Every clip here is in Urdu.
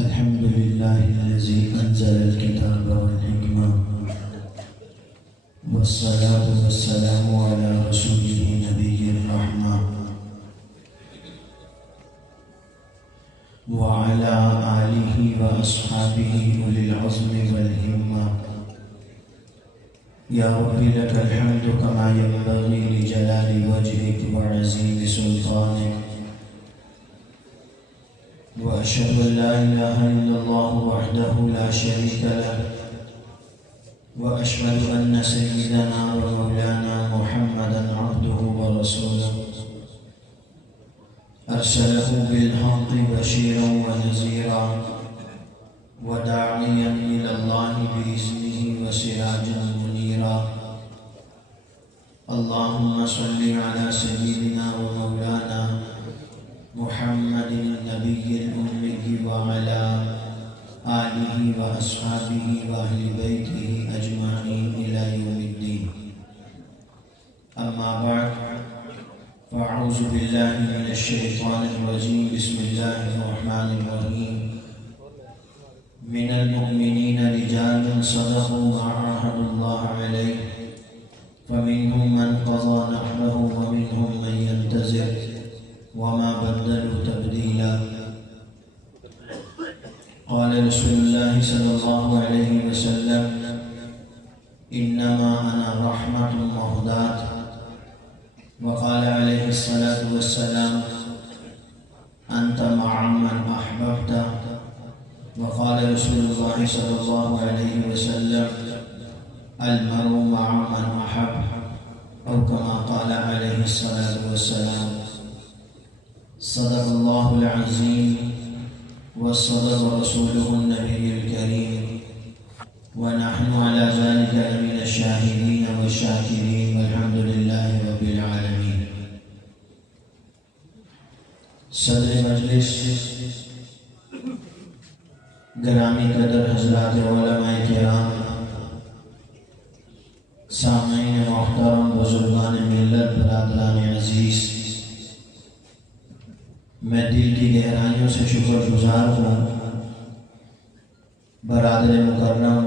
الحمد لله الذي أنزل الكتاب والحكمة والصلاة والسلام على رسوله نبي الرحمة وعلى آله وأصحابه أولي العزم والهمة. يا رب لك الحمد كما ينبغي لجلال وجهك وعظيم سلطانك، وأشهد أن لا إله إلا الله وحده لا شريك له، وأشهد أن سيدنا ومولانا محمدا عبده ورسوله أرسله بالحق بشيرا ونذيرا وداعيا إلى الله بإذنه وسراجا منيرا. اللهم صل على سيدنا ومولانا محمد النبي الأمي وعلى آله وأصحابه وأهل بيته أجمعين إلى يوم الدين. أما بعد، فأعوذ بالله من الشيطان الرجيم. بسم الله الرحمن الرحيم. من المؤمنين رجال صدقوا ما عاهدوا الله عليه، فمنهم من قضى نحبه ومنهم من ينتظر وما بدلوا تبديلا. قال رسول الله صلى الله عليه وسلم: إنما أنا رحمة مهداة. وقال عليه الصلاة والسلام: أنت مع من أحببت. وقال رسول الله صلى الله عليه وسلم: المرء مع من أحب، أو كما قال عليه الصلاة والسلام. صدق الله العظيم وصدق رسوله النبي الكريم، ونحن على ذلك لمن الشاهدين والشاكرين، والحمد لله رب العالمين. صدر مجلس، گرامی قدر حضرات علماء کرام، سامعین محترم، بزرگان ملت، برادران عزیز، میں دل کی گہرائیوں سے شکر گزار ہوں برادر مکرم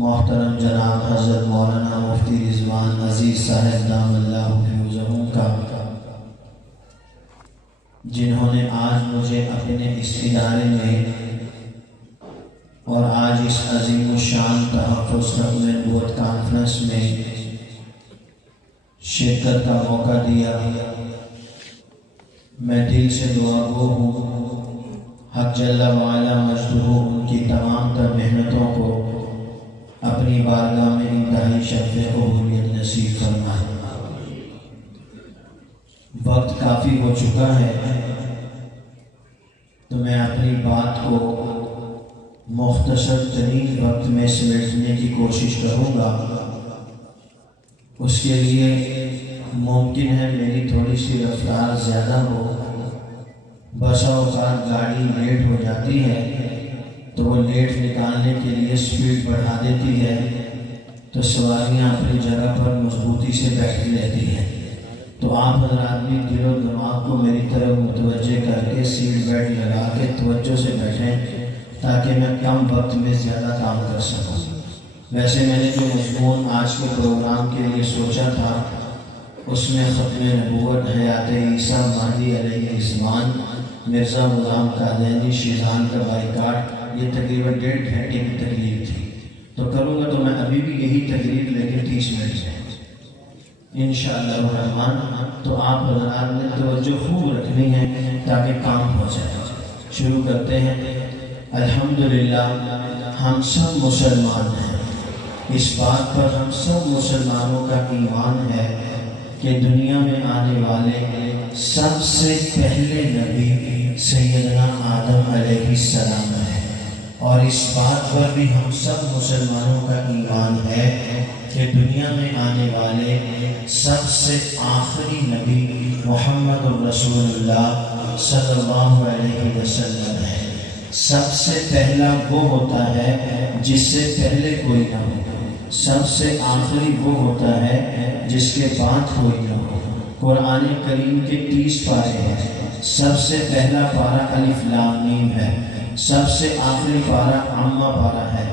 محترم جناب حضرت مولانا مفتی رضوان عزیز صاحب دام اللہ حفظہم کا، جنہوں نے آج مجھے اپنے اس ادارے میں اور آج اس عظیم الشان تحفظ ختم نبوت کانفرنس میں شرکت کا موقع دیا. میں دل سے دعا گو ہوں حق جل وعلا مجدہ ان کی تمام تر محنتوں کو اپنی بارگاہ میں انتہائی شرف قبولیت نصیب فرمائے. وقت کافی ہو چکا ہے تو میں اپنی بات کو مختصر ترین وقت میں سمیٹنے کی کوشش کروں گا. اس کے لیے ممکن ہے میری تھوڑی سی رفتار زیادہ ہو. بسا اوقات گاڑی لیٹ ہو جاتی ہے تو وہ لیٹ نکالنے کے لیے سپیڈ بڑھا دیتی ہے، تو سواریاں اپنی جگہ پر مضبوطی سے بیٹھی رہتی ہیں. تو آپ حضرات بھی دل و دماغ کو میری طرف متوجہ کر کے سیٹ بیلٹ لگا کے توجہ سے بیٹھیں تاکہ میں کم وقت میں زیادہ کام کر سکوں. ویسے میں نے جو مضمون آج کے پروگرام کے لیے سوچا تھا اس میں ختم نبوت، حیات عیسیٰ مہدی علیہ السلام، مرزا غلام قادیانی شیزان کا بائیکاٹ، یہ تقریباً 1.5 گھنٹے کی تقریر تھی. تو کروں گا تو میں ابھی بھی یہی تقریر لیکن 30 منٹ سے انشاءاللہ الرحمن. تو آپ حضرات نے توجہ خوب رکھنی ہے تاکہ کام ہو جائے. شروع کرتے ہیں. الحمدللہ ہم سب مسلمان ہیں. اس بات پر ہم سب مسلمانوں کا ایمان ہے کہ دنیا میں آنے والے سب سے پہلے نبی سیدنا آدم علیہ السلام ہے. اور اس بات پر بھی ہم سب مسلمانوں کا ایمان ہے کہ دنیا میں آنے والے سب سے آخری نبی محمد رسول اللہ صلی اللہ علیہ وسلم ہے. سب سے پہلا وہ ہوتا ہے جس سے پہلے کوئی نہ ہو. سب سے آخری وہ ہوتا ہے جس کے بعد کوئی نہ ہو. قرآن کریم کے 30 پارے ہیں. سب سے پہلا پارہ الف لام میم ہے، سب سے آخری پارہ عامہ پارہ ہے۔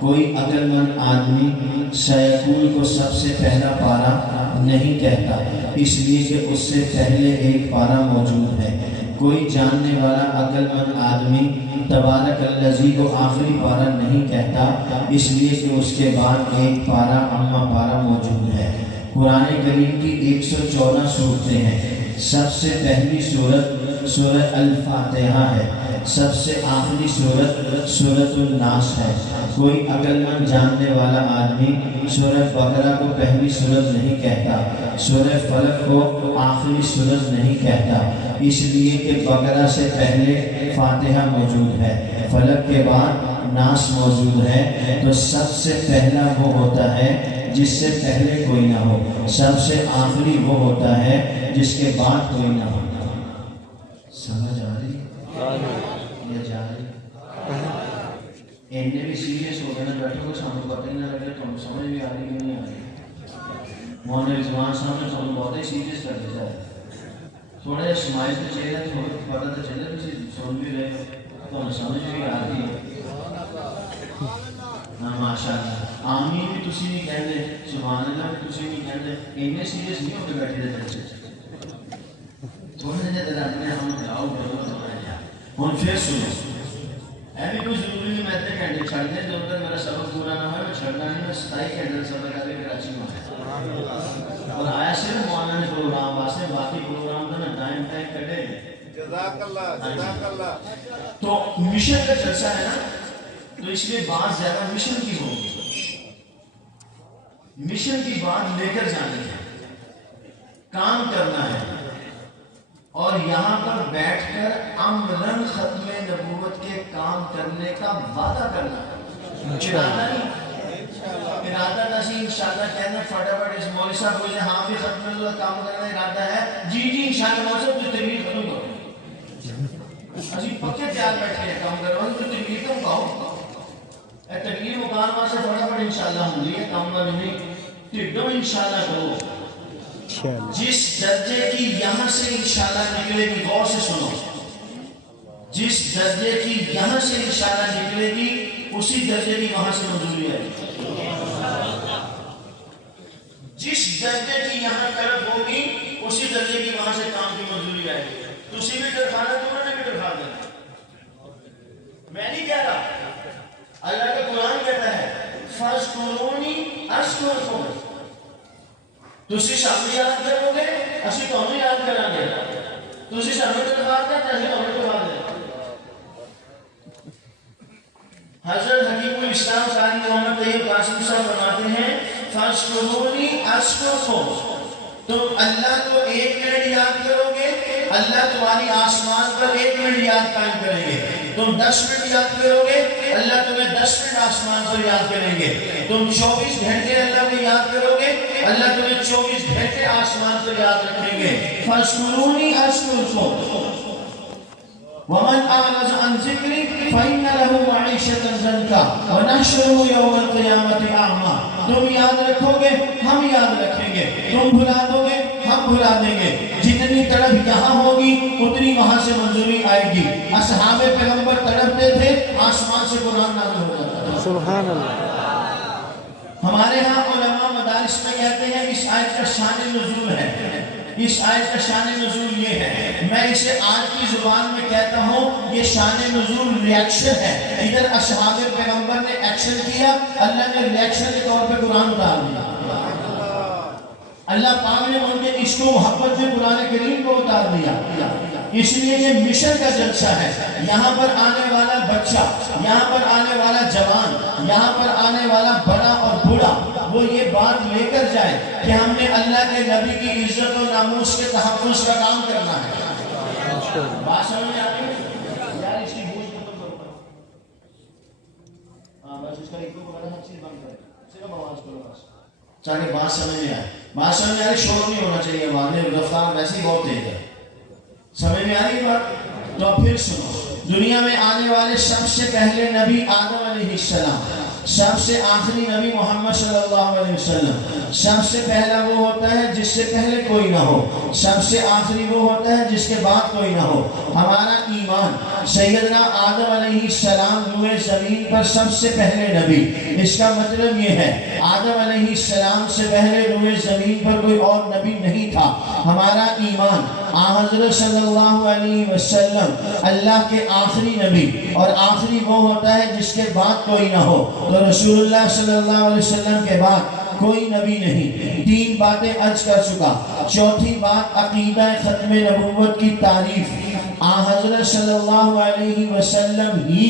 کوئی عقل مند آدمی سیقول کو سب سے پہلا پارہ نہیں کہتا، اس لیے کہ اس سے پہلے ایک پارہ موجود ہے۔ کوئی جاننے والا عقل مند آدمی تبارک الذی کو آخری پارہ نہیں کہتا، اس لیے کہ اس کے بعد ایک پارہ عامہ پارہ موجود ہے۔ قرآن کریم کی 114 صورتیں ہیں۔ سب سے پہلی سورت سورۃ الفاتحہ ہے، سب سے آخری سورت سورۃ الناس ہے۔ کوئی عقل مند جاننے والا آدمی سورہ بقرہ کو پہلی سورت نہیں کہتا، سورہ فلق کو آخری سورت نہیں کہتا، اس لیے کہ بقرہ سے پہلے فاتحہ موجود ہے، فلق کے بعد ناس موجود ہے۔ تو سب سے پہلا وہ ہوتا ہے جس سے پہلے کوئی نہ ہو، سب سے آخری وہ ہوتا ہے جس کے بعد کوئی نہ ہو۔ سمجھ آ رہی یا جا رہی؟ اینے بھی سیریس ہو گئے نا بیٹھو کو سامنے پتہ ہی نہ لگے تم سمجھ بھی آ رہی کہ نہیں آ رہی۔ مولانا رضوان صاحب نے سامنے بہت ہی سیریس کر دیا ہے، تھوڑا جا سمائل تو چاہیے تھوڑا پتہ تو چلے بھی سن بھی رہے تو سمجھ بھی آ رہی ہے۔ ہاں ماشاء اللہ، آمین بھی تسی نہیں کہندے، سبحان اللہ بھی تسی نہیں کہندے، اینے سیریس نہیں ہو کے بیٹھے رہتے سے تھوڑا جا در اپنے ہم گاؤ کرو تھوڑا جا۔ ہن پھر سنو، اے بھی کوئی ضروری نہیں میں تے گھنٹے چھڑ دیں جب تک میرا سبق پورا نہ ہو میں چھڑنا نہیں، میں 27 گھنٹے سبق کر کے کراچی میں اور آیا صرف مولانا نے پروگرام واسطے، باقی پروگرام تو میں ٹائم کٹے۔ جزاک اللہ جزاک اللہ۔ تو مشن کا چرچا ہے نا، تو اس لیے بات زیادہ مشن کی ہوگی، مشن کی بات لے کر جانی ہے، کام کرنا ہے، اور یہاں پر بیٹھ کر عملاً ختم نبوت کے کام کرنے کا وعدہ کرنا ہے، ارادہ نہیں، ارادہ نسی انشاءاللہ کہنا فٹافٹ اس مولوی صاحب کو ہاں بھی ختم نبوت کام کرنا ارادہ ہے، جی جی انشاءاللہ مولوی صاحب تو تقریر ختم کرو، اسی پکے تیار بیٹھ کے کام کرو تو تقریر تو کہو، اے تقریر مکان واسطے فٹافٹ انشاءاللہ ہوگی، یہ کام والی نہیں، ٹھڈو انشاءاللہ کرو۔ جس درجے کی یہاں سے انشاءاللہ نکلے گی، غور سے سنو، جس درجے کی یہاں سے انشاءاللہ نکلے گی اسی درجے کی وہاں سے منظوری آئے گی، جس درجے کی یہاں طرف ہوگی اسی درجے کی وہاں سے کام کی منظوری آئے گی۔ تو اسی بھی درخوانا تو انہوں نے بھی درخوا دینا، میں نہیں کہہ رہا، اللہ کا قرآن کہتا ہے فَاذْكُرُونِي أَذْكُرْكُمْ، تسی سامنے یاد کرو گے اسی تو ہمیں یاد کریں گے، تسی سامنے درخواست کرتے اسی تو ہمیں درخواست دیں۔ حضرت حکیم الاسلام قاری محمد طیب قاسم صاحب فرماتے ہیں فَاذْكُرُونِي أَذْكُرْكُمْ، تم اللہ کو 1 منٹ یاد کرو گے، اللہ تمہاری آسمان پر 1 منٹ یاد قائم کریں گے، تم 10 منٹ یاد کرو گے اللہ تمہیں 10 منٹ آسمان پر یاد کریں گے، تم 24 گھنٹے اللہ کو یاد کرو گے اللہ تمہیں 24 گھنٹے آسمان پر یاد رکھیں گے۔ فَاذْكُرُونِي أَذْكُرْكُمْ وَمَنْ أَعْرَضَ عَنْ ذِكْرِي فَإِنَّ لَهُ مَعِيشَةً ضَنكًا وَنَحْشُرُهُ يَوْمَ الْقِيَامَةِ أَعْمَى، تم یاد رکھو گے ہم یاد رکھیں گے، تم بھلا دو گے ہم بھلا دیں گے، جتنی تڑپ یہاں ہوگی اتنی وہاں سے منظوری آئے گی۔ اصحاب پیغمبر تڑپتے تھے آسمان سے قرآن نازل ہو جاتا تھا، سبحان اللہ۔ ہمارے ہاں علماء مدارس میں کہتے ہیں اس آیت کا شان نزول ہے، اس آیت کا شان نزول یہ ہے، میں اسے آج کی زبان میں کہتا ہوں یہ شان نزول ریاکشن ہے، ادھر اصحاب پیغمبر نے ایکشن کیا، اللہ نے ریاکشن کے طور پہ قرآن اتار دیا، اللہ پاک نے ان کے عشق و محبت میں قرآن کریم کو اتار دیا، اس لیے یہ مشن کا جلسہ ہے۔ یہاں پر آنے والا بچہ، یہاں پر آنے والا جوان، یہاں پر آنے والا بڑا اور بوڑھا وہ یہ بات لے کر جائے کہ ہم نے اللہ کے نبی کی عزت و ناموس کے تحفظ کا کام کرنا ہے۔ بات سمجھ آتی ہے یار، اس کی بوجھ ختم کرو، ہاں بس اس کا ایک دو بڑا ہر چیز بند کرے، صرف آواز کرو بس تاکہ بات سمجھ میں آئے، بات سمجھ میں آئے، شور نہیں ہونا چاہیے، آواز میں رفتار ویسے ہی بہت تیز ہے، سمجھ میں آ رہی بات؟ تو اب پھر سنو، دنیا میں آنے والے سب سے پہلے نبی آدم علیہ السلام، سب سے آخری نبی محمد صلی اللہ علیہ وسلم، سب سے پہلا وہ ہوتا ہے جس سے پہلے کوئی نہ ہو، سب سے آخری وہ ہوتا ہے جس کے بعد کوئی نہ ہو۔ ہمارا ایمان سیدنا آدم علیہ السلام روئے زمین پر سب سے پہلے نبی، اس کا مطلب یہ ہے آدم علیہ السلام سے پہلے روئے زمین پر کوئی اور نبی نہیں تھا۔ ہمارا ایمان حضرت صلی اللہ علیہ وسلم اللہ کے آخری نبی، اور آخری وہ ہوتا ہے جس کے بعد کوئی نہ ہو، تو رسول اللہ صلی اللہ علیہ وسلم کے بعد کوئی نبی نہیں۔ 3 باتیں عرض کر چکا۔ چوتھی بات عقیدہ ختم نبوت کی تعریف۔ حضرت صلی اللہ علیہ وسلم ہی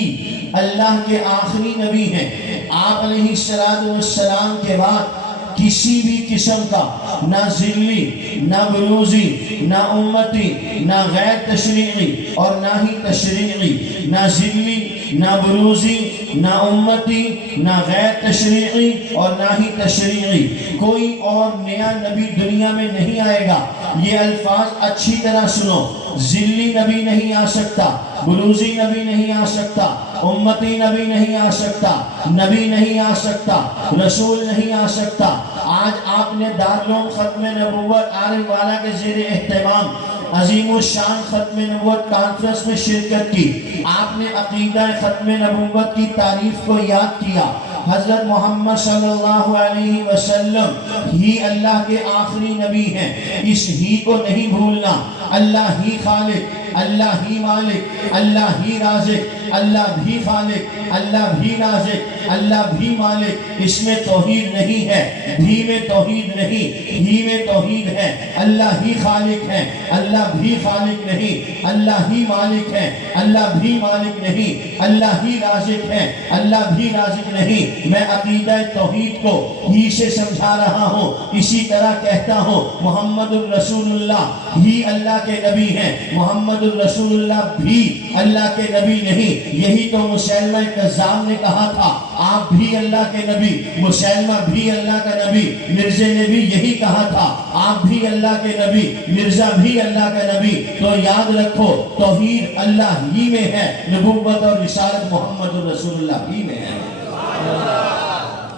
اللہ کے آخری نبی ہیں۔ آپ علیہ السلام کے بعد کسی بھی قسم کا نہ ذلی، نہ بروزی، نہ امتی، نہ غیر تشریعی اور نہ ہی تشریعی، نہ ذلی، نہ بروزی، نہ امتی، نہ غیر تشریعی اور نہ ہی تشریعی، کوئی اور نیا نبی دنیا میں نہیں آئے گا۔ یہ الفاظ اچھی طرح سنو، ذلی نبی نہیں آ سکتا، بروزی نبی نہیں آ سکتا، امتی نبی نہیں آ سکتا، نبی نہیں آ سکتا، رسول نہیں آ سکتا۔ آج آپ نے دارالعلوم ختم نبوت عارف والا کے زیر اہتمام عظیم الشان ختم نبوت کانفرنس میں شرکت کی۔ آپ نے عقیدہ ختم نبوت کی تعریف کو یاد کیا۔ حضرت محمد صلی اللہ علیہ وسلم ہی اللہ کے آخری نبی ہیں، اس ہی کو نہیں بھولنا۔ اللہ ہی خالق، اللہ ہی مالک، اللہ ہی رازق، اللہ بھی خالق، اللہ بھی رازق، اللہ بھی مالک۔ اس میں توحید نہیں ہے، بھی میں توحید نہیں، ہی میں توحید ہے۔ اللہ ہی خالق ہے، اللہ بھی خالق نہیں، اللہ ہی مالک ہے، اللہ بھی مالک نہیں، اللہ ہی رازق ہے، اللہ بھی رازق نہیں۔ میں عقیدہ توحید کو ہی سے سمجھا رہا ہوں۔ اسی طرح کہتا ہوں محمد الرسول اللہ ہی اللہ کے نبی ہیں، محمد الرسول اللہ بھی اللہ کے نبی نہیں۔ یہی تو مسلمہ کذاب نے کہا تھا آپ بھی اللہ کے نبی، مسلمہ بھی اللہ کا نبی۔ مرزا نے بھی یہی کہا تھا آپ بھی اللہ کے نبی، مرزا بھی اللہ کا نبی۔ تو یاد رکھو توحید اللہ ہی میں ہے، نبوت اور رسالت محمد الرسول اللہ ہی میں ہے۔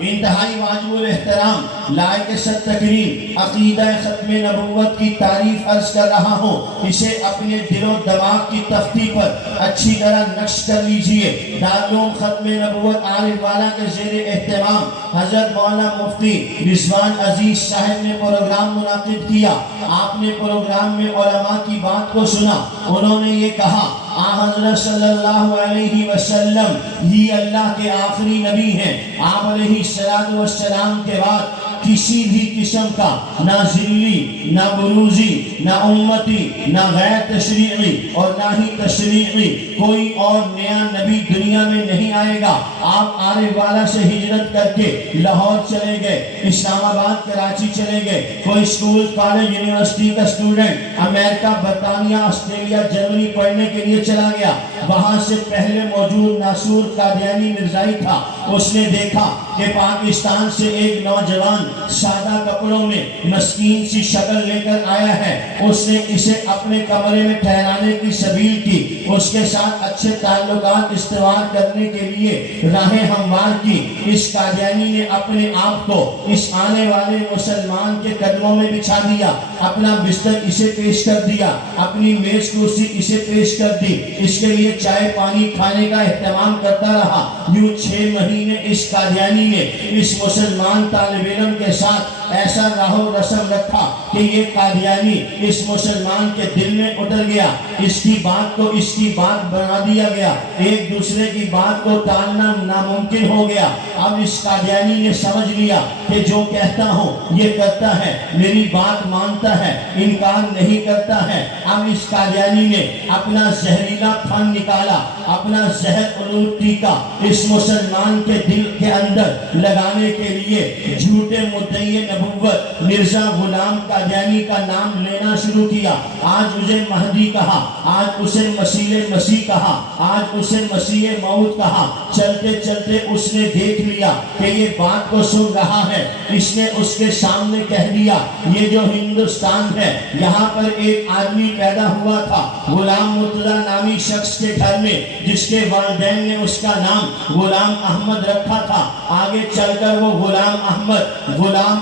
انتہائی واجب الاحترام لائق ست تکریم عقیدہ ختم نبوت کی تعریف عرض کر رہا ہوں، اسے اپنے دل و دماغ کی تختی پر اچھی طرح نقش کر لیجئے۔ دارالعلوم ختم نبوت عارف والا کے زیر اہتمام حضرت مولانا مفتی رضوان عزیز صاحب نے پروگرام منعقد کیا۔ آپ نے پروگرام میں علماء کی بات کو سنا، انہوں نے یہ کہا حضرت صلی اللہ علیہ وسلم ہی اللہ کے آخری نبی ہیں۔ آپ علیہ السلام کے بعد کسی بھی قسم کا نہ ذلی، نہ بروزی، نہ امتی، نہ غیر تشریعی اور نہ ہی تشریعی، کوئی اور نیا نبی دنیا میں نہیں آئے گا۔ آپ عارف والا سے ہجرت کر کے لاہور چلے گئے، اسلام آباد، کراچی چلے گئے، کوئی اسکول، کالج، یونیورسٹی کا اسٹوڈنٹ امریکہ، برطانیہ، آسٹریلیا، جرمنی پڑھنے کے لیے چلا گیا۔ وہاں سے پہلے موجود ناصور قادیانی مرزائی تھا، اس نے دیکھا کہ پاکستان سے ایک نوجوان سادہ کپڑوں میں مسکین سی شکل لے کر آیا ہے۔ اس نے اسے اپنے کمرے میں ٹھہرانے کی سبیل کی، اس کے ساتھ اچھے تعلقات استوار کرنے کے لیے راہیں ہموار کی۔ اس قادیانی نے اپنے آپ کو اس آنے والے مسلمان کے قدموں میں بچھا دیا، اپنا بستر اسے پیش کر دیا، اپنی میز کرسی اسے پیش کر دی، اس کے لیے چائے پانی کھانے کا اہتمام کرتا رہا۔ یوں 6 مہینے اس قادیانی نے اس مسلمان طالب علم کے ساتھ ایسا راہ و رسم رکھا کہ یہ قادیانی اس مسلمان کے دل میں اتر گیا، اس کی بات کو اس کی بات بنا دیا گیا، ایک دوسرے کی بات کو ٹالنا ناممکن ہو گیا۔ اب اس قادیانی نے سمجھ لیا کہ جو کہتا ہوں یہ کرتا ہے، میری بات مانتا ہے، انکار نہیں کرتا ہے۔ اب اس قادیانی نے اپنا زہریلا پھن نکالا، اپنا زہر آلود ٹیکا اس مسلمان کے دل کے اندر لگانے کے لیے جھوٹے مدعی نبوت مرزا غلام قادیانی کا نام لینا شروع کیا. آج اسے مہدی کہا, آج اسے مسیح مسیح کہا, آج اسے مسیح موعود کہا. چلتے چلتے اس نے دیکھ لیا کہ یہ بات کو سن رہا ہے. اس نے اس کے سامنے کہہ دیا یہ جو ہندوستان ہے یہاں پر ایک آدمی پیدا ہوا تھا غلام مرتضیٰ نامی شخص کے گھر میں, جس کے والدین نے اس کا نام غلام احمد رکھا تھا. آگے چل کر وہ غلام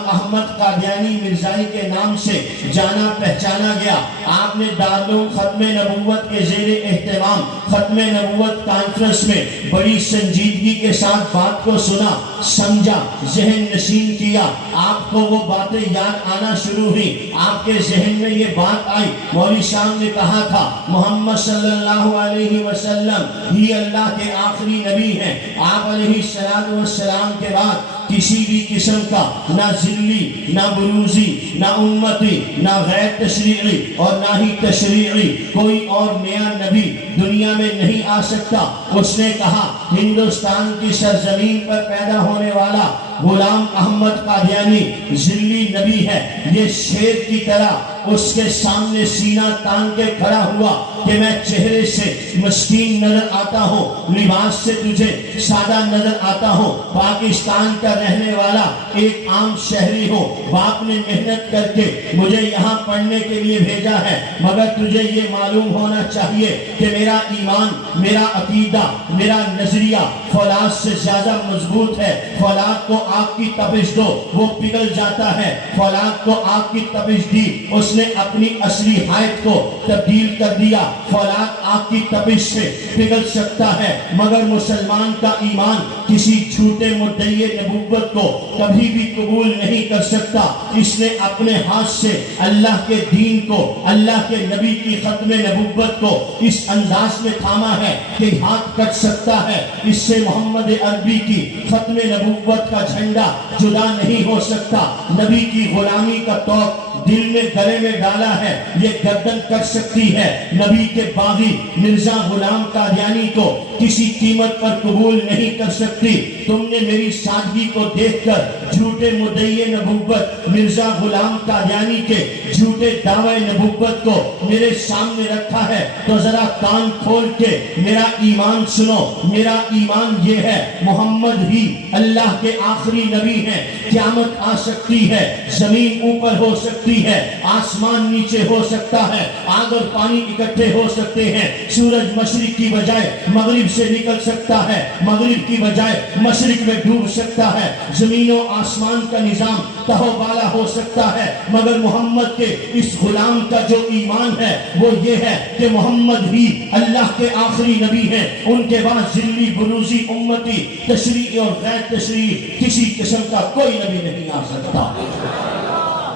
احمد قادیانی مرزائی کے نام سے جانا پہچانا گیا. آپ نے دارالعلوم ختم نبوت کے زیر اہتمام ختم نبوت کانفرنس میں بڑی سنجیدگی کے ساتھ بات کو سنا, سمجھا, ذہن نشین کیا. آپ کو وہ باتیں یاد آنا شروع ہوئی. آپ کے ذہن میں یہ بات آئی مولوی صاحب نے کہا تھا محمد صلی اللہ علیہ وسلم ہی اللہ کے آخری نبی ہیں. آپ علیہ السلام کے بعد کسی بھی قسم کا نہ ذلی, نہ بروزی, نہ امتی, نہ غیر تشریعی اور نہ ہی تشریعی کوئی اور نیا نبی دنیا میں نہیں آ سکتا. اس نے کہا ہندوستان کی سرزمین پر پیدا ہونے والا غلام احمد قادیانی ذلی نبی ہے. یہ شیر کی طرح اس کے سامنے سینہ تان کے کھڑا ہوا کہ میں چہرے سے مسکین نظر آتا ہوں, لباس سے تجھے سادہ نظر آتا ہوں, پاکستان کا رہنے والا ایک عام شہری ہوں. باپ نے محنت کر کے مجھے یہاں پڑھنے کے لیے بھیجا ہے, مگر تجھے یہ معلوم ہونا چاہیے کہ میرا ایمان, میرا عقیدہ, میرا نظریہ فولاد سے زیادہ مضبوط ہے. فولاد کو آگ کی تپش دو وہ پگھل جاتا ہے. فولاد کو آگ کی تپش دی, اس نے اپنی اصلی حیت کو تبدیل کر دیا. فولاد آگ کی تپش سے پگھل سکتا ہے مگر مسلمان کا ایمان کسی جھوٹے مدعی نبوت کو کبھی بھی قبول نہیں کر سکتا. اس نے اپنے ہاتھ سے اللہ کے دین کو, اللہ کے نبی کی ختم نبوت کو اس انداز میں تھاما ہے کہ ہاتھ کٹ سکتا ہے. اس سے محمد عربی کی ختم نبوت کا جھنڈا جدا نہیں ہو سکتا. نبی کی غلامی کا توق دل میں گلے میں ڈالا ہے, یہ گردن کٹ سکتی ہے. نبی کے باغی مرزا غلام قادیانی کو کسی قیمت پر قبول نہیں کر سکتی. تم نے میری سادگی کو دیکھ کر جھوٹے مدعی نبوت مرزا غلام قادیانی کے جھوٹے دعوے نبوت کو میرے سامنے رکھا ہے, تو ذرا کان کھول کے میرا ایمان سنو. میرا ایمان یہ ہے محمد ہی اللہ کے آخری نبی ہیں. قیامت آ سکتی ہے, زمین اوپر ہو سکتی ہے, آسمان نیچے ہو سکتا ہے, آگ اور پانی اکٹھے ہو سکتے ہیں, سورج مشرق کی بجائے مغرب سے نکل سکتا ہے, مغرب کی بجائے مشرق میں ڈوب سکتا ہے, زمین و آسمان کا نظام تہو بالا ہو سکتا ہے, مگر محمد کے اس غلام کا جو ایمان ہے وہ یہ ہے کہ محمد ہی اللہ کے آخری نبی ہیں. ان کے بعد ذلی, بروزی, امتی, تشریعی اور غیر تشریعی کسی قسم کا کوئی نبی نہیں آ سکتا.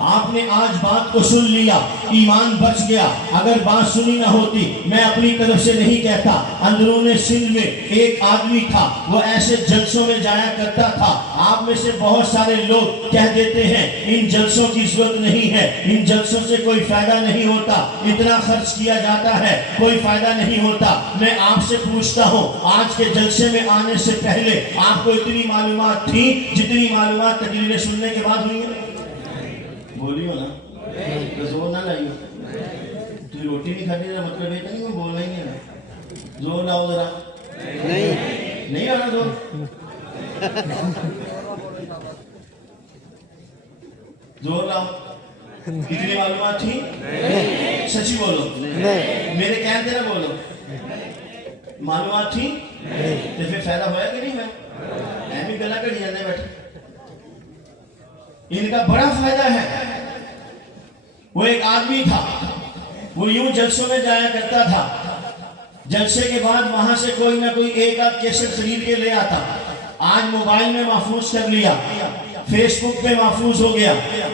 آپ نے آج بات کو سن لیا, ایمان بچ گیا. اگر بات سنی نہ ہوتی, میں اپنی طرف سے نہیں کہتا, اندرون سندھ میں ایک آدمی تھا, وہ ایسے جلسوں میں جایا کرتا تھا. آپ میں سے بہت سارے لوگ کہہ دیتے ہیں ان جلسوں کی ضرورت نہیں ہے, ان جلسوں سے کوئی فائدہ نہیں ہوتا, اتنا خرچ کیا جاتا ہے, کوئی فائدہ نہیں ہوتا. میں آپ سے پوچھتا ہوں, آج کے جلسے میں آنے سے پہلے آپ کو اتنی معلومات تھی جتنی معلومات تقریریں سننے کے بعد ہوئی ہیں؟ بولیو نا, زور نہ لائیو. تو روٹی نہیں کھاتی نا, مطلب یہ نہیں بول رہی ہے. زور لاؤ ذرا. نہیں آنا زور. زور لاؤ. کتنی معلومات تھی؟ سچی بولو, میرے کہتے نا بولو. معلومات تھی تو پھر فائدہ ہوا کہ نہیں ہوا؟ ایمی گلا کر جانے بیٹھے. ان کا بڑا فائدہ ہے. وہ ایک آدمی تھا, وہ یوں جلسوں میں جایا کرتا تھا, جلسے کے بعد وہاں سے کوئی نہ کوئی ایک آدھ کیسٹ خرید کے لے آتا. آج موبائل میں محفوظ کر لیا, فیس بک پہ محفوظ ہو گیا,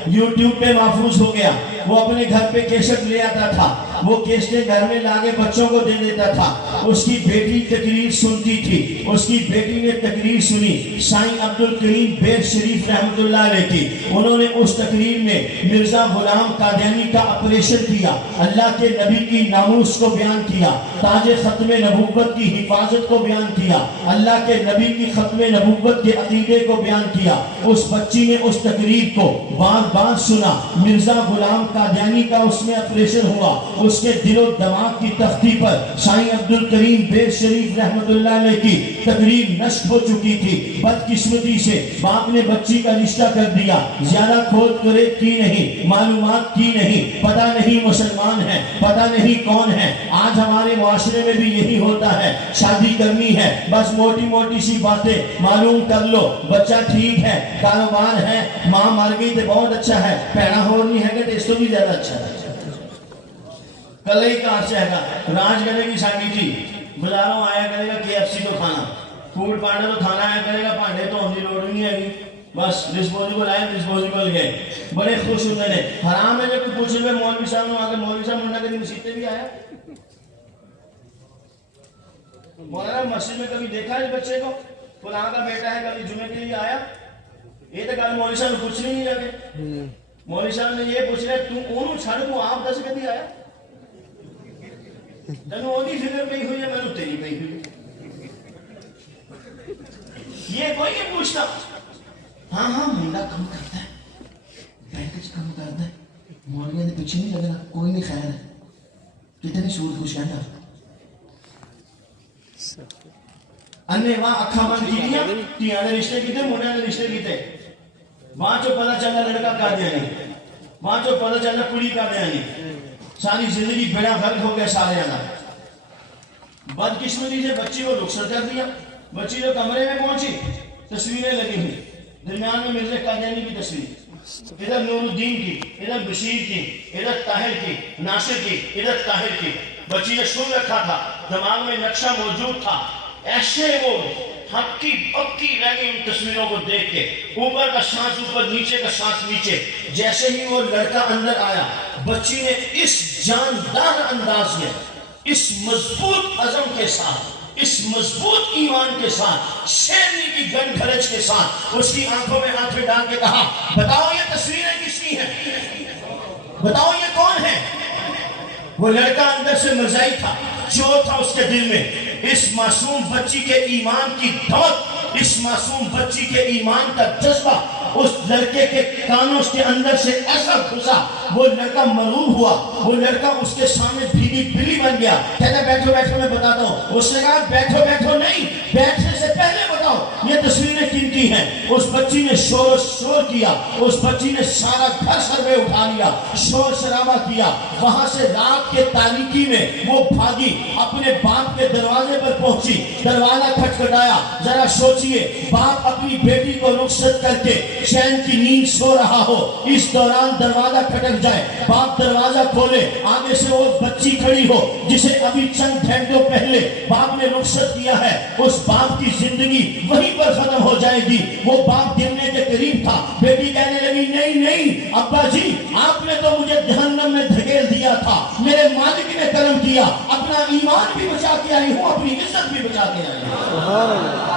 یوٹیوب پہ محفوظ ہو گیا. وہ اپنے گھر پہ کیسٹ لے آتا تھا, وہ کیسٹیں گھر میں لاگے بچوں کو دے دیتا تھا. اس کی بیٹی تقریر سنتی تھی, اس کی بیٹی نے تقریر سنی سائیں عبدالکریم بیگ شریف رحمۃ اللہ علیہ کی. انہوں نے اس تقریر میں مرزا غلام قادیانی کا اپریشن کیا, اللہ کے نبی کی ناموس کو بیان کیا, تاج ختم نبوت کی حفاظت کو بیان کیا، اللہ کے نبی کی ختم نبوت کے عقیدے کو بیان کیا۔ اس بچی نے اس تقریر کو بار بار سنا، مرزا غلام قادیانی کا اس میں آپریشن ہوا، اس کے دل و دماغ کی تختی پر سائیں عبدالکریم بیر شریف رحمت اللہ علیہ کی تقریر نشر ہو چکی تھی۔ بدقسمتی سے باپ نے بچی کا رشتہ کر دیا، زیادہ کھود کریت کی نہیں، معلومات کی نہیں، پتہ نہیں مسلمان ہے، پتہ نہیں کون ہے۔ آج ہمارے معاشرے میں بھی یہی ہوتا ہے، شادی کرنی ہے بس موٹی موٹی سی باتیں معلوم کر لو، بچہ ٹھیک ہے، کاروبار ہے، ماں مر گئی تو بہت اچھا ہے، پیڑا ہو نہیں ہے کہ اس تو بھی زیادہ اچھا ہے۔ کل ہی کار سے ہے راج کرے گی شادی تھی، بازاروں آیا کرے گا KFC کو کھانا، فوڈ پانڈا تو کھانا آیا کرے گا، پانڈے تو ہم لوڑ نہیں ہے گی، بس ڈسپوزیبل آئے ڈسپوزیبل گئے، بڑے خوش ہوتے ہیں۔ حرام ہے جب پوچھ رہے مولوی صاحب نے آگے مولوی صاحب منڈا کبھی مسجد بھی آیا، مولانا مسجد میں کبھی دیکھا اس بچے کو، فلاں کا بیٹا ہے کبھی جمعے کے لیے آیا؟ یہ تو کل مولوی صاحب نے پوچھ نہیں لگے، مولوی صاحب نے یہ پوچھ رہے تو انہوں چھڑ تو آپ دس کبھی آیا، تنو اونی فکر پہ ہوئی ہے میں نے تیری پہ ہوئی، یہ کوئی نہیں پوچھتا۔ ہاں ہاں منڈا کم کرتا ہے، پیکج کم کرتا ہے، مولوی نے پیچھے نہیں لگنا، کوئی نہیں خیر ہے، کتنی سود خوش ہے نا۔ انہیں وہاں اکھا بند کی دیا، تیاں نے رشتے کیتے، منڈے نے رشتے کیتے، وہاں جو پتہ چلا لڑکا قادیانی، وہاں جو پتہ چلا کڑی قادیانی، ساری زندگی بیڑا غرق ہو گیا سارے آنا۔ بدقسمتی سے بچی کو رخصت کر دیا، بچی جو کمرے میں پہنچی تصویریں لگی ہوئی، درمیان میں مرزا قادیانی کی تصویر، ادھر نور الدین کی، ادھر بشیر کی، ادھر طاہر کی، ناصر کی، ادھر طاہر کی۔ بچی نے سن رکھا تھا، دماغ میں نقشہ موجود تھا، ایسے وہ ہکی پکی رہ گئی ان تصویروں کو دیکھ کے، اوپر کا سانس اوپر، نیچے کا سانس نیچے۔ جیسے ہی وہ لڑکا اندر آیا، بچی نے اس جاندار انداز میں، اس مضبوط عزم کے ساتھ، اس مضبوط ایمان کے ساتھ، شیرنی کی گن گھرج کے ساتھ اس کی آنکھوں میں آنکھیں ڈال کے کہا، بتاؤ یہ تصویریں کس کی ہیں، بتاؤ یہ کون ہے؟ وہ لڑکا اندر سے مرزائی تھا، جو تھا اس کے دل میں، اس معصوم بچی کے ایمان کی دھمک، اس معصوم بچی کے ایمان کا جذبہ اس لڑکے کے کانوں کے اندر سے ایسا گھسا، وہ لڑکا مرعوب ہوا، وہ لڑکا اس کے سامنے بھیگی بلی بن گیا۔ کہتا بیٹھو بیٹھو میں بتاتا ہوں۔ اس نے کہا بیٹھو بیٹھو نہیں، بیٹھنے سے پہلے بتاؤ یہ تصویریں کن کی ہیں؟ اس بچی نے شور کیا، اس بچی نے سارا گھر سر میں اٹھا لیا، شور شرابہ کیا، وہاں سے رات کے تاریکی میں وہ بھاگی، اپنے باپ کے دروازے پر پہنچی، دروازہ کھٹکھٹایا۔ ذرا سوچئے، باپ اپنی بیٹی کو رخصت کر کے چین کی نیند سو رہا ہو، اس دوران دروازہ کھٹک جائے، باپ دروازہ کھولے، آگے سے وہ بچی کھڑی ہو جسے ابھی چند گھنٹوں پہلے باپ نے رخصت کیا ہے، اس باپ کی زندگی وہیں پر ختم ہو جائے گی۔ وہ باپ گرنے کے قریب تھا، بیٹی کہنے لگی نہیں نہیں ابا جی، آپ نے تو مجھے جہنم میں دھکیل دیا تھا، میرے مالک نے کرم کیا، اپنا ایمان بھی بچا کے آئی ہوں، اپنی عزت بھی بچا کے آئی ہوں،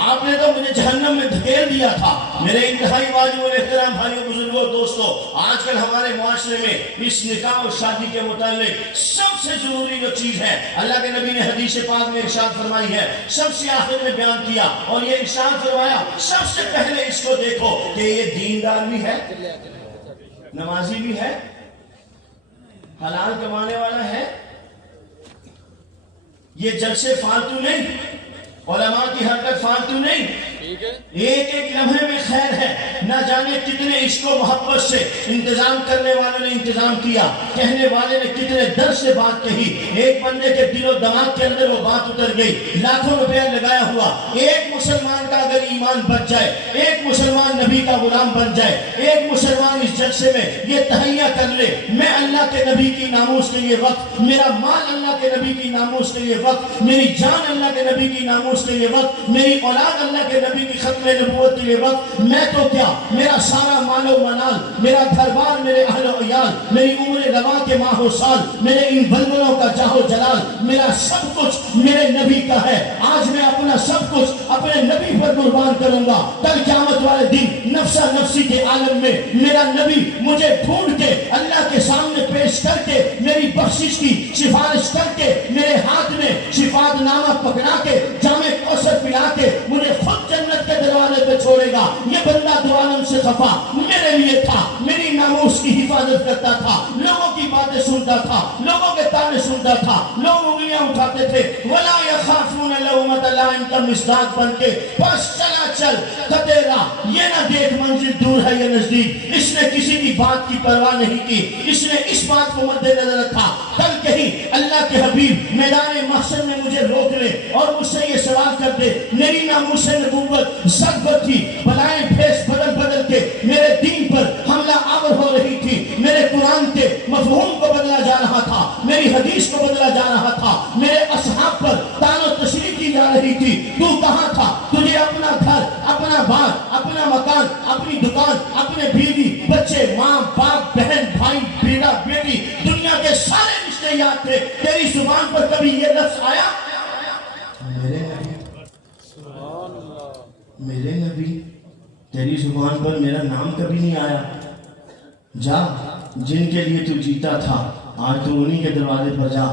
آپ نے تو مجھے جہنم میں دھکیل دیا تھا۔ میرے انتہائی واجب الاحترام بھائیوں بزرگوں دوستوں، آج کل ہمارے معاشرے میں اس نکاح اور شادی کے متعلق سب سے ضروری جو چیز ہے، اللہ کے نبی نے حدیث پاک میں ارشاد فرمائی ہے، سب سے آخر میں بیان کیا اور یہ ارشاد فرمایا، سب سے پہلے اس کو دیکھو کہ یہ دیندار بھی ہے، نمازی بھی ہے، حلال کمانے والا ہے، یہ جلسے فالتو نہیں، علماء کی حرکت فالتو نہیں، ایک ایک لمحے میں خیر ہے۔ نہ جانے کتنے عشق و محبت سے انتظام کرنے والوں نے انتظام کیا، کہنے والے نے کتنے در سے بات کہی، ایک بندے کے دل و دماغ کے اندر وہ بات اتر گئی، لاکھوں روپیہ لگایا ہوا، ایک مسلمان کا اگر ایمان بچ جائے، ایک مسلمان نبی کا غلام بن جائے، ایک مسلمان اس جلسے میں یہ تہیہ کر لے، میں اللہ کے نبی کی ناموس کے لیے وقت، میرا مال اللہ کے نبی کی ناموس کے لیے وقت، میری جان اللہ کے نبی کی ناموس کے لیے وقت، میری اولاد اللہ کے نبی کی ختم نبوت کے لیے وقت، میں تو کیا، میرا سارا مال و منال، میرا گھر بار، میرے اہل و عیال، میری عمر رواں کے ماہ و سال، میرے ان بلبلوں کا جاہ و جلال، میرا سب کچھ میرے نبی کا ہے۔ آج میں اپنا سب کچھ اپنے نبی پر قربان کروں گا، کل قیامت والے والے دن نفسا نفسی کے عالم میں میرا نبی مجھے ڈھونڈ کے اللہ کے سامنے پیش کر کے میری بخشش کی سفارش کر کے میرے ہاتھ میں شفاعت نامہ پکڑا کے جام کوثر پلا کے مجھے خود جنت کے دروازے پہ چھوڑے گا. یہ بندہ دو عالم سے خفا میرے لیے تھا, میری ناموس کی حفاظت کرتا تھا, لوگوں کی باتیں سنتا تھا, لوگوں کے تانے سنتا تھا, لوگ انگلیاں اٹھاتے تھے ولا یخافون لومۃ لائم کا مصداق بن کے بس چلا چل خطیرہ, یہ نہ دیکھ منزل دور ہے یا نزدیک. اس نے کسی کی بات کی پرواہ نہیں کی, اس نے اس بات کو مد نظر رکھا کل کہیں اللہ کے حبیب میدان محشر میں مجھے روک لے اور مجھ سے یہ سوال کر دے. میری ناموس نبوت سخت تھی, بلائیں بھیس بدل بدل کے میرے دین پر حملہ آور ہو رہی تھی, میرے قرآن کے مفہوم کو بدلا جا رہا تھا, میری حدیث کو بدلا جا رہا تھا, میرے اصحاب پر تان و تشریح کی جا رہی تھی. تو کہاں تھا؟ تجھے اپنا گھر, اپنا باغ, اپنا مکان, اپنی دکان, اپنے بیوی بچے, ماں باپ, بہن بھائی, بیٹا بیٹی, دنیا کے سارے رشتے یاد تھے. تیری زبان پر کبھی یہ لفظ آیا میرے نبی؟ تیری زبان پر میرا نام کبھی نہیں آیا. جا, جن کے لیے تو جیتا تھا آج تو انہی کے دروازے پر جا.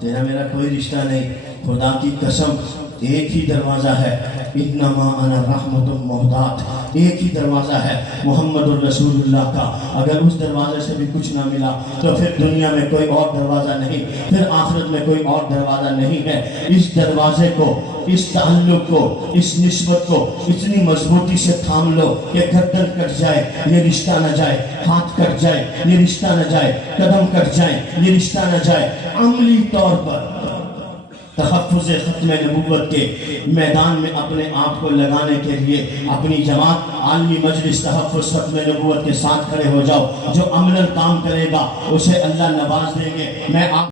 تیرا میرا کوئی رشتہ نہیں. خدا کی قسم ایک ہی دروازہ ہے, انما انا رحمت مہدات, ایک ہی دروازہ ہے محمد الرسول اللہ کا. اگر اس دروازے سے بھی کچھ نہ ملا تو پھر دنیا میں کوئی اور دروازہ نہیں, پھر آخرت میں کوئی اور دروازہ نہیں ہے. اس دروازے کو, اس تعلق کو, اس نسبت کو اتنی مضبوطی سے تھام لو کہ گردن کٹ جائے یہ رشتہ نہ جائے, ہاتھ کٹ جائے یہ رشتہ نہ جائے, قدم کٹ جائے یہ رشتہ نہ جائے. عملی طور پر تحفظ ختم نبوت کے میدان میں اپنے آپ کو لگانے کے لیے اپنی جماعت عالمی مجلس تحفظ ختم نبوت کے ساتھ کھڑے ہو جاؤ. جو عملاً کام کرے گا اسے اللہ نواز دیں گے. میں